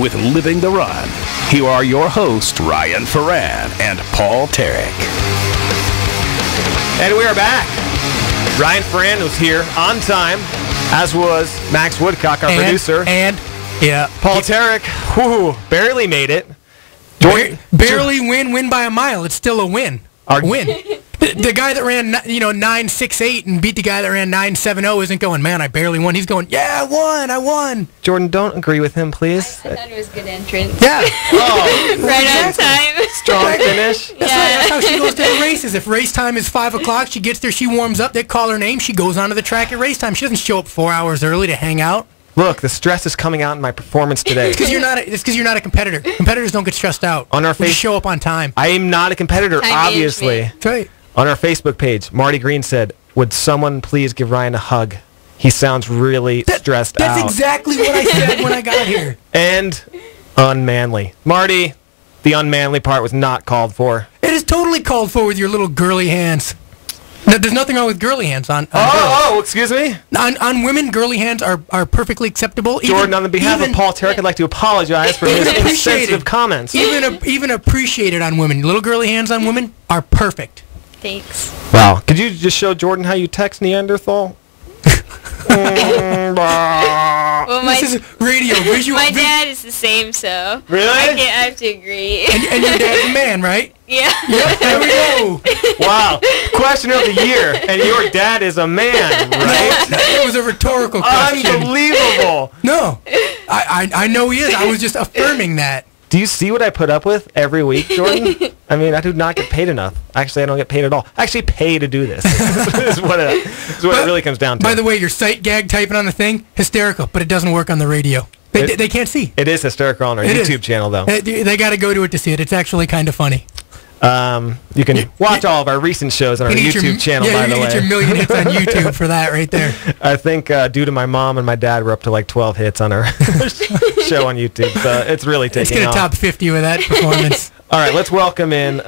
with Living the Run. Here are your hosts, Ryan Ferran and Paul Tarek. And we are back. Ryan Ferran was here on time, as was Max Woodcock, our producer. Paul Tarek, barely made it. Barely win by a mile. It's still a win. Win. The guy that ran 9.68 and beat the guy that ran 9.70 isn't going, man, I barely won. He's going, yeah, I won. Jordan, don't agree with him, please. I thought it was a good entrance. Yeah. Right on time. Strong finish. That's right. That's how she goes to the races. If race time is 5 o'clock, she gets there, she warms up, they call her name, she goes onto the track at race time. She doesn't show up 4 hours early to hang out. Look, the stress is coming out in my performance today. It's because you're not a competitor. Competitors don't get stressed out. On our We just show up on time. I am not a competitor, obviously. That's right. On our Facebook page, Marty Green said, would someone please give Ryan a hug? He sounds really stressed out. That's exactly what I said when I got here. And unmanly. Marty, the unmanly part was not called for. It is totally called for with your little girly hands. No, there's nothing wrong with girly hands on girls. Excuse me? On women, girly hands are perfectly acceptable. Jordan, on behalf of Paul Tarek, I'd like to apologize for his insensitive comments. Even appreciated on women. Little girly hands on women are perfect. Thanks. Wow. Could you just show Jordan how you text Neanderthal? Well, This is radio, visual. my dad is the same, so Really? I have to agree. And your dad's a man, right? Yeah. Yep, there we go. Wow. Question of the year. And your dad is a man, right? It was a rhetorical question. Unbelievable. No. I know he is. I was just affirming that. Do you see what I put up with every week, Jordan? I mean, I do not get paid enough. Actually, I don't get paid at all. I actually pay to do this. This is what it really comes down to. By the way, your sight gag typing on the thing, hysterical, but it doesn't work on the radio. They can't see. It is hysterical on our YouTube channel, though. They got to go to it to see it. It's actually kind of funny. You can watch all of our recent shows on our YouTube channel, by the way. You get your million hits on YouTube for that right there. I think due to my mom and my dad, we're up to like 12 hits on our show on YouTube. So it's really taking off. It's going to top 50 with that performance. All right, let's welcome in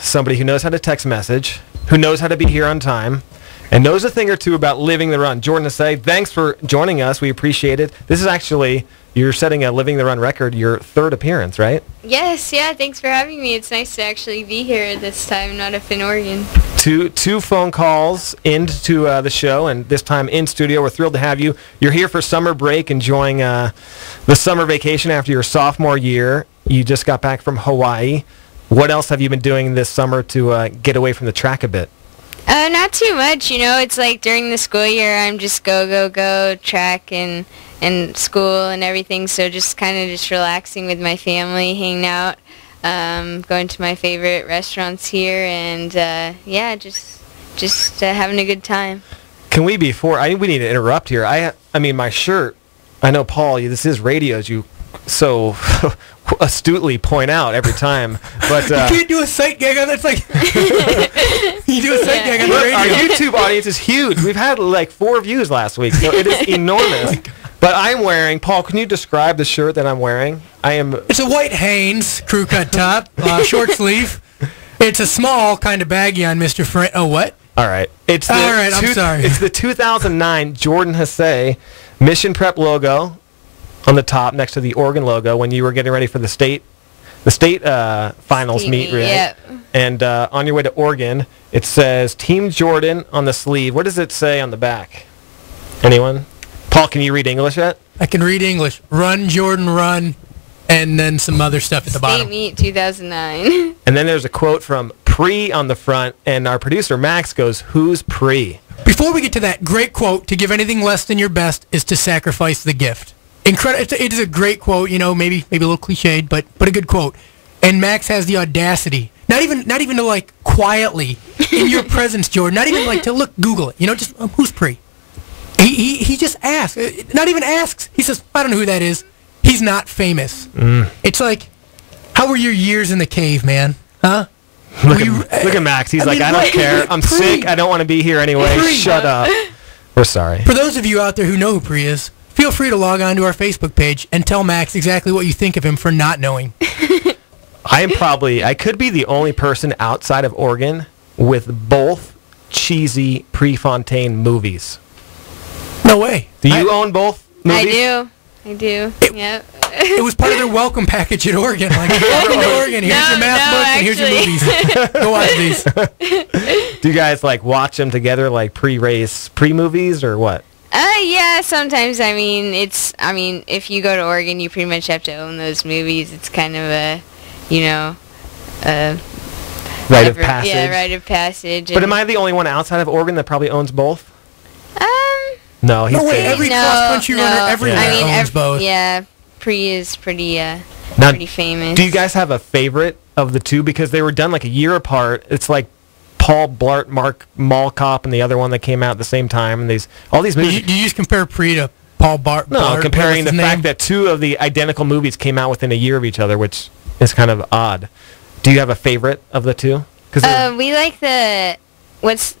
somebody who knows how to text message, who knows how to be here on time, and knows a thing or two about living the run. Jordan Hasay, thanks for joining us. We appreciate it. This is actually, you're setting a Living the Run record, your third appearance, right? Yes, yeah, thanks for having me. It's nice to actually be here this time, not up in Oregon. Two phone calls into the show, and this time in studio. We're thrilled to have you. You're here for summer break, enjoying the summer vacation after your sophomore year. You just got back from Hawaii. What else have you been doing this summer to get away from the track a bit? Not too much, it's like during the school year I'm just go, track and school and everything, so just kind of just relaxing with my family, hanging out, going to my favorite restaurants here, and just having a good time. Can we we need to interrupt here. I mean, my shirt, I know, Paul, this is radio, as you so astutely point out every time, but you can't do a sight gag on that's like you do a sight gag on the radio. Our YouTube audience is huge. We've had like 4 views last week, so it is enormous. But I'm wearing, Paul, can you describe the shirt that I'm wearing? It's a white Hanes crew cut top, short sleeve. It's a small, kind of baggy on Mr. Frank. Oh, what? All right. I'm sorry. It's the 2009 Jordan Hasay Mission Prep logo on the top next to the Oregon logo when you were getting ready for the state finals meet, right? Yep. And on your way to Oregon, it says Team Jordan on the sleeve. What does it say on the back? Anyone? Paul, can you read English yet? I can read English. Run, Jordan, run, and then some other stuff at the bottom. State meet 2009. And then there's a quote from Pre on the front, and our producer, Max, goes, "Who's Pre?" Before we get to that, great quote, to give anything less than your best is to sacrifice the gift. Incredible. It is a great quote, maybe a little cliched, but a good quote. And Max has the audacity, not even to like quietly in your presence, Jordan, not even like to Google it, just who's Pre? He just asks, not even asks. He says, I don't know who that is. He's not famous. It's like, how were your years in the cave, man? Huh? Look at Max. He's I don't care. I'm sick. I don't want to be here anyway. Shut up. We're sorry. For those of you out there who know who Pre is, feel free to log on to our Facebook page and tell Max exactly what you think of him for not knowing. I could be the only person outside of Oregon with both cheesy Prefontaine movies. No way. Do you own both movies? I do. I do. Yep. It was part of their welcome package at Oregon. Like, welcome to Oregon. Here's your math book and here's your movies. Go watch these. Do you guys like watch them together, like pre-race, pre-movies, or what? Yeah, sometimes. I mean, if you go to Oregon, you pretty much have to own those movies. It's kind of a, Rite of passage. Yeah, rite of passage. But am I the only one outside of Oregon that probably owns both? No, No way, every cross-country runner everywhere owns both. Yeah, Pre is pretty famous. Do you guys have a favorite of the two? Because they were done like a year apart. It's like Paul Blart, Mark Mall Cop, and the other one that came out at the same time. And all these movies. Do you just compare Pre to Paul Blart? No, comparing the fact that two of the identical movies came out within a year of each other, which is kind of odd. Do you have a favorite of the two? We like what's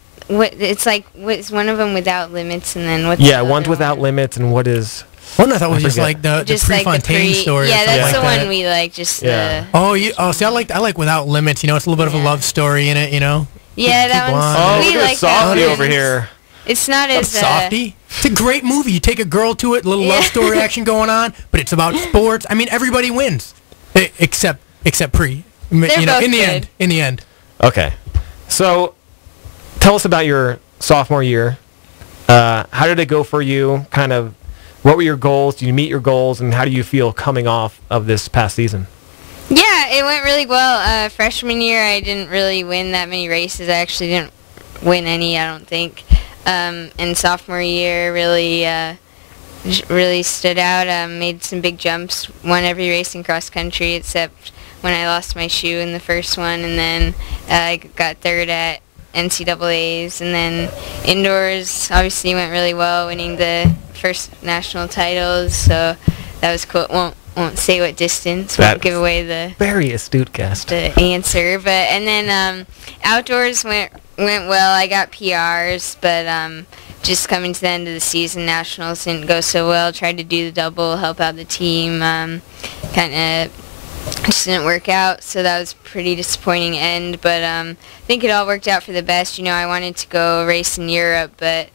one of them Without Limits, and then what's one's Without Limits, and what is... One I thought was just like the Prefontaine story. Yeah, that's the like one we like. Just yeah. See, I like Without Limits. It's a little bit of a love story in it. Yeah, that one's. Oh, we look at like Softy that over here. It's not as Softy. It's a great movie. You take a girl to it, a little love story action going on, but it's about sports. I mean, everybody wins, except Pre. They're both in the good. end. Okay, so tell us about your sophomore year. How did it go for you? Kind of, what were your goals? Did you meet your goals, and how do you feel coming off of this past season? Yeah, it went really well. Freshman year, I didn't really win that many races. I actually didn't win any, I don't think. And sophomore year really stood out. Made some big jumps. Won every race in cross country except when I lost my shoe in the first one, and then I got third at NCAAs, and then indoors obviously went really well, winning the first national titles. So that was cool. Won't say what distance. Won't give away the very astute guest. The answer, and then outdoors went well. I got PRs, but just coming to the end of the season, nationals didn't go so well. Tried to do the double, help out the team. Kind of just didn't work out, so that was pretty disappointing end. But I think it all worked out for the best. I wanted to go race in Europe, but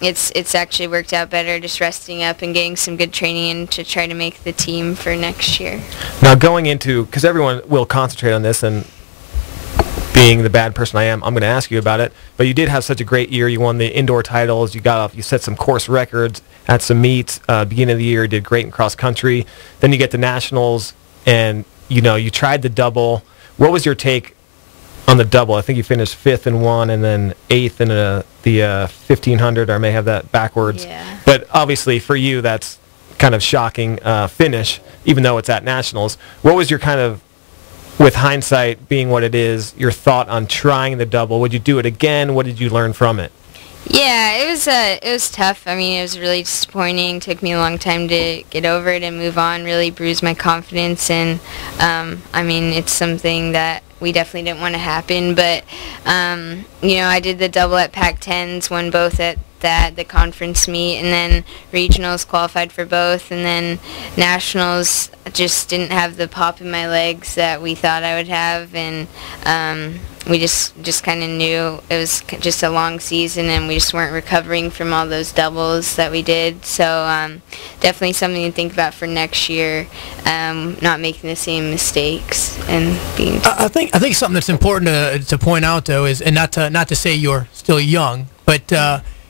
it's actually worked out better just resting up and getting some good training in to try to make the team for next year. Now going into, because everyone will concentrate on this, and being the bad person I am, I'm going to ask you about it, but you did have such a great year. You won the indoor titles, you set some course records at some meets, beginning of the year, did great in cross country, then you get to nationals, and you tried the double. What was your take on the double? I think you finished 5th in one and then 8th in the 1500. I may have that backwards. Yeah. But obviously for you, that's kind of shocking finish, even though it's at nationals. What was your kind of, with hindsight being what it is, your thought on trying the double? Would you do it again? What did you learn from it? Yeah, it was tough. I mean, it was really disappointing. It took me a long time to get over it and move on. Really bruised my confidence, and I mean, it's something that we definitely didn't want to happen. But I did the double at Pac-10s, won both at the conference meet, and then regionals, qualified for both, and then nationals just didn't have the pop in my legs that we thought I would have, and we just kind of knew it was just a long season, and we just weren't recovering from all those doubles that we did. So definitely something to think about for next year, not making the same mistakes and being. I think something that's important to point out though is, and not to say you're still young, but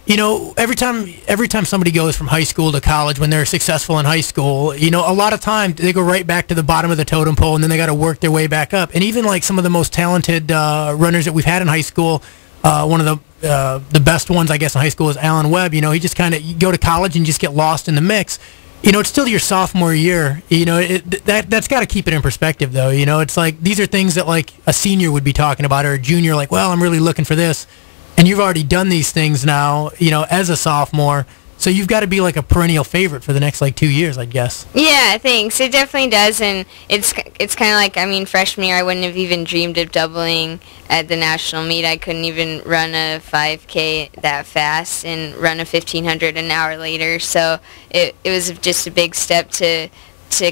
every time somebody goes from high school to college, when they're successful in high school, a lot of times they go right back to the bottom of the totem pole, and then they got to work their way back up. And even like some of the most talented runners that we've had in high school, one of the best ones, I guess, in high school is Alan Webb. He just kind of, you go to college and just get lost in the mix. It's still your sophomore year. That's got to keep it in perspective, though. It's like these are things that like a senior would be talking about, or a junior, like, well, I'm really looking for this. And you've already done these things now, as a sophomore. So you've got to be like a perennial favorite for the next 2 years, I guess. Yeah, thanks. It definitely does, and it's kind of like, I mean, freshman year I wouldn't have even dreamed of doubling at the national meet. I couldn't even run a 5K that fast and run a 1500 an hour later. So it was just a big step to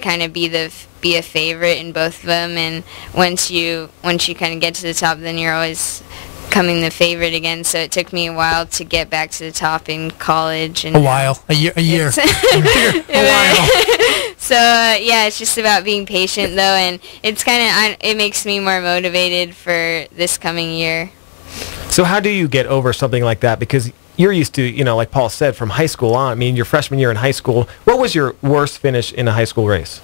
kind of be a favorite in both of them. And once you kind of get to the top, then you're always becoming the favorite again. So it took me a while to get back to the top in college. And a while, a year. A while. So yeah, it's just about being patient though, and it's it makes me more motivated for this coming year. So how do you get over something like that? Because you're used to, like Paul said, from high school on. I mean, your freshman year in high school. What was your worst finish in a high school race?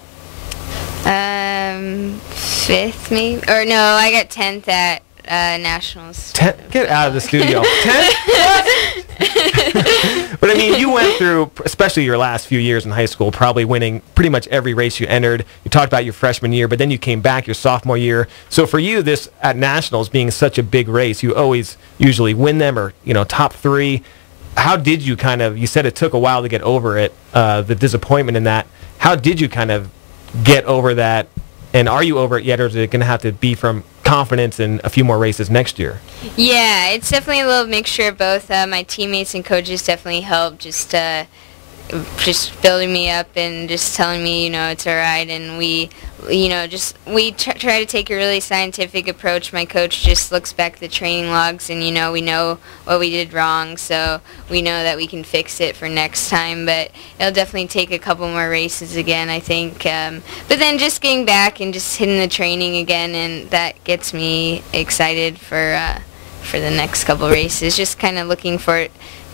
5th maybe, or no, I got 10th at nationals. Get out of the studio. 10th? But I mean, you went through, especially your last few years in high school, probably winning pretty much every race you entered. You talked about your freshman year, but then you came back your sophomore year. So for you, this at nationals being such a big race, you always usually win them or, top 3. How did you you said it took a while to get over it, the disappointment in that. How did you kind of get over that? And are you over it yet, or is it going to have to be from confidence in a few more races next year? Yeah, it's definitely a little mixture of both. My teammates and coaches definitely helped, just building me up and just telling me, it's all right. And we try to take a really scientific approach. My coach just looks back at the training logs, and we know what we did wrong, so we know that we can fix it for next time. But it'll definitely take a couple more races again, I think. But then just getting back and just hitting the training again, and that gets me excited for the next couple races. Just kind of looking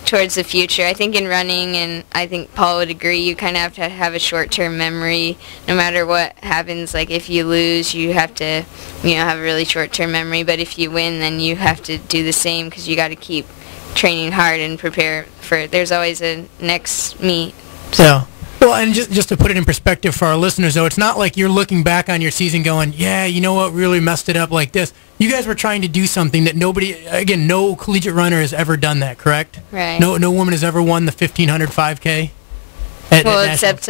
towards the future. I think in running, and I think Paul would agree, you kind of have to have a short-term memory no matter what happens. Like if you lose, you have to have a really short-term memory, but if you win, then you have to do the same, because you got to keep training hard and prepare for there's always a next meet. So well, and just to put it in perspective for our listeners, though, it's not like you're looking back on your season going, yeah, you know what really messed it up like this. You guys were trying to do something that no collegiate runner has ever done that, correct? Right. No woman has ever won the 1500 5K. Except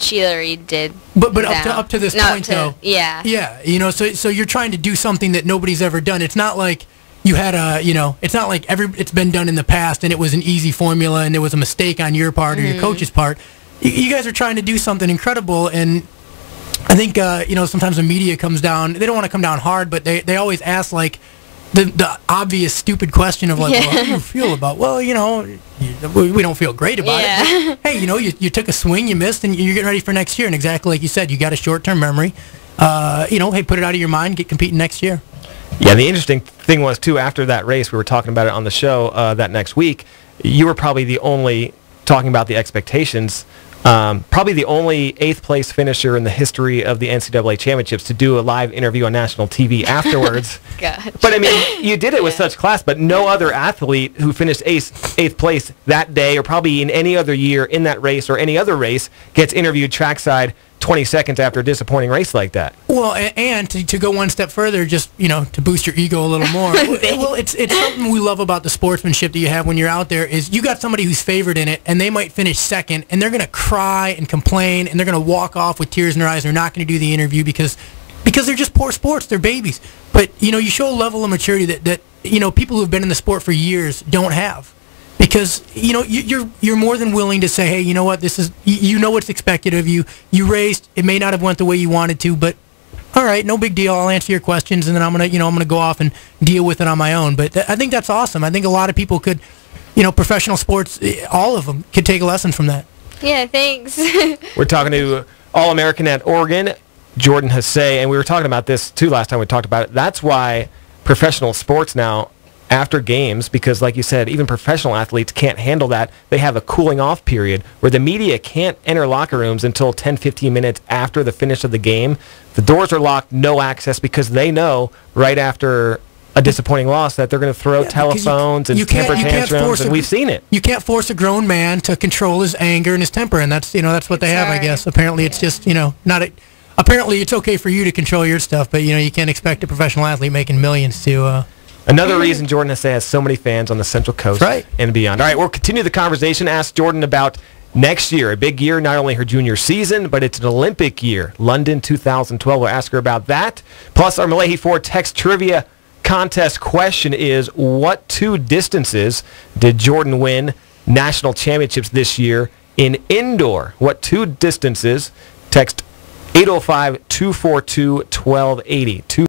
Sheila Reed did. But up to this point, though. Yeah. Yeah, so you're trying to do something that nobody's ever done. It's not like you had it's not like it's been done in the past and it was an easy formula and there was a mistake on your part or your coach's part. You guys are trying to do something incredible, and I think sometimes the media comes down. They don't want to come down hard, but they always ask like the obvious stupid question of like, well, how do you feel about? Well, we don't feel great about it. But, hey, you took a swing, you missed, and you're getting ready for next year. And exactly like you said, you got a short-term memory. Hey, put it out of your mind, get competing next year. Yeah, the interesting thing was too, after that race, we were talking about it on the show that next week. You were probably the only talking about the expectations. Probably the only 8th place finisher in the history of the NCAA championships to do a live interview on national TV afterwards. God. But I mean, you did it with such class, but no other athlete who finished 8th place that day or probably in any other year in that race or any other race gets interviewed trackside 20 seconds after a disappointing race like that. Well, and to go one step further, just, to boost your ego a little more. Well, it's something we love about the sportsmanship that you have when you're out there is you got somebody who's favored in it, and they might finish second, and they're going to cry and complain, and they're going to walk off with tears in their eyes. They're not going to do the interview because they're just poor sports. They're babies. But, you show a level of maturity that people who've been in the sport for years don't have. Because you're more than willing to say, hey, you know what, this is what's expected of you. You raced, it may not have went the way you wanted to, but all right, no big deal. I'll answer your questions, and then I'm gonna go off and deal with it on my own. But I think that's awesome. I think a lot of people could, professional sports, all of them could take a lesson from that. Yeah, thanks. We're talking to All-American at Oregon, Jordan Hasay, and we were talking about this too last time we talked about it. That's why professional sports now, after games, because like you said, even professional athletes can't handle that. They have a cooling off period where the media can't enter locker rooms until 10-15 minutes after the finish of the game. The doors are locked, no access, because they know right after a disappointing loss that they're going to throw telephones and temper tantrums, and we've seen it. You can't force a grown man to control his anger and his temper, and that's that's what they have, I guess. Apparently, it's just apparently it's okay for you to control your stuff, but you can't expect a professional athlete making millions to. Another reason Jordan Hasay has so many fans on the Central Coast and beyond. All right, we'll continue the conversation. Ask Jordan about next year, a big year, not only her junior season, but it's an Olympic year, London 2012. We'll ask her about that. Plus, our Malahi 4 text trivia contest question is, what 2 distances did Jordan win national championships this year in indoor? What 2 distances? Text 805-242-1280.